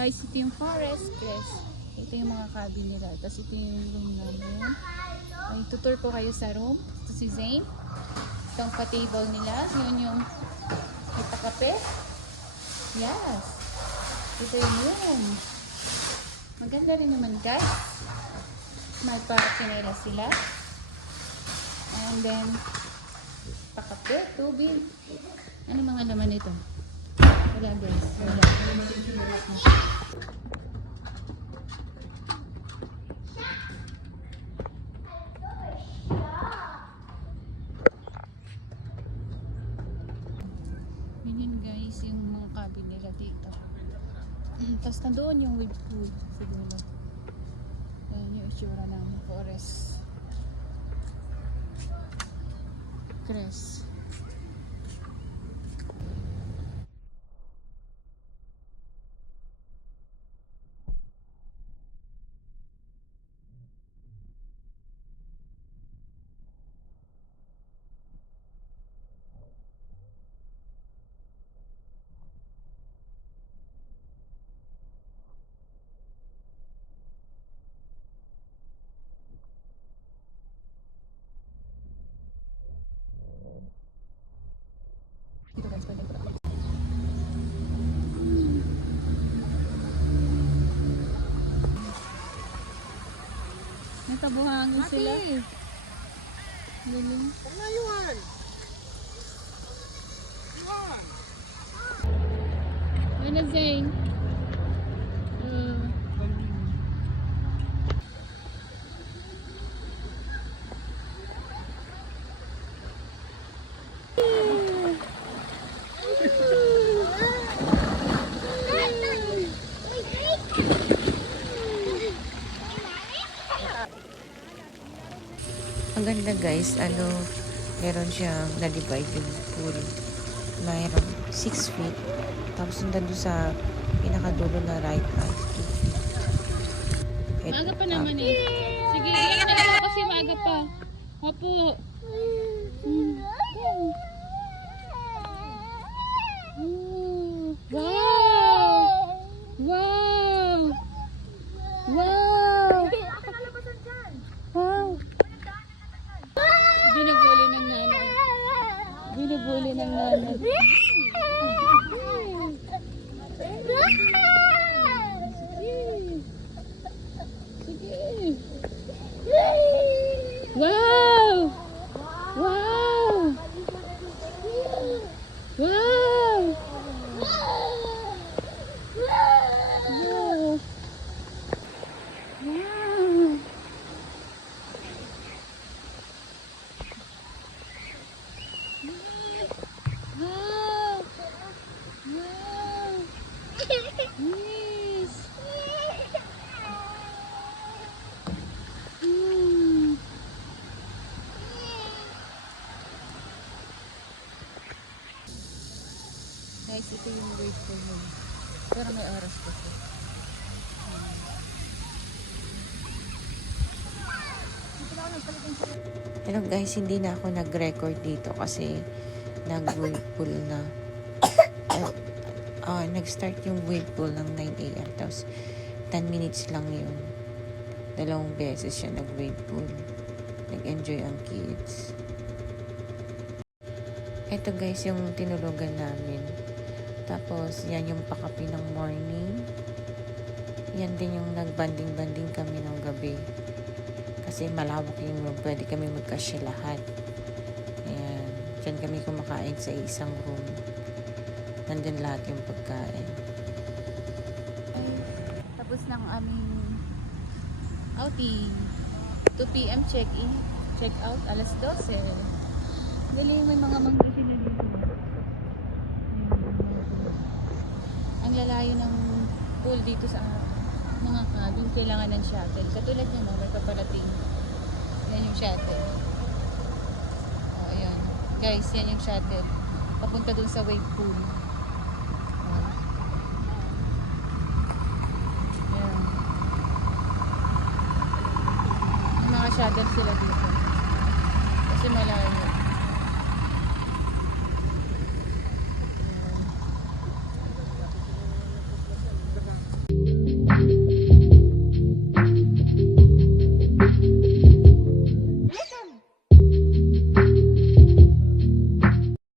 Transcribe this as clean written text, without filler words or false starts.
Guys, ito yung forest crest. Ito yung mga cabin nila. Tapos ito yung room namin. Ay, tutur ko kayo sa room. Ito si Zane. Ito ang pa-table nila. Yun yung may pakape. Yes. Ito yung room. Maganda rin naman guys. May pa-chinela sila. And then, pakape, tubig. Ano mga laman nito? Wala guys. Wala. Ganyan guys yung mga cabin nila dito. Tapos nandoon yung wave pool siguro. Ayan yung itsura ng forest crest. Dito guys, pwede ko. Natabuhangin sila. Galing. Pangayuhan! Iwan! Ano Zane? Ang ganda guys, meron siyang na-divide yung pool. Mayroon 6 feet. Tapos doon sa pinakadulo na right side, 2 feet. Maaga pa naman eh. Sige, iyan mo kasi maaga pa. Hapo. Wow! Wow! Wow! Wow! Binubuli ng nanay. Binubuli ng nanay. Sige. Wow! Wow! Wow! Wow! Wow! Wow! Wow! Yes! Guys, ito yung wave pool mo. Pero may oras pa po. Hello guys, hindi na ako nag-record dito kasi nag-wave pool na. Nag-start yung wave pool ng 9 AM. Tapos 10 minutes lang yun. 2 beses siya nag-wave pool. Nag-enjoy ang kids. Ito guys yung tinulugan namin. Tapos yan yung pakapi ng morning. Yan din yung nagbanding-banding kami ng gabi. Kasi malawak yung room. Pwede kami magkasya lahat. Ayan. Diyan kami kumakain sa isang room. Nandun lahat yung pagkain. Tapos ng aming outing. 2 PM check-in. Check-out alas 12. Galing, may mga manggising na dito. Ang lalayo ng pool dito sa mga cabin, kailangan ng shuttle. Katulad nyo, no, may paparating. Yan yung shuttle. O, ayan. Guys, yan yung shuttle. Papunta dun sa wave pool. Ayan. May mga shuttle sila dito. Kasi malayo.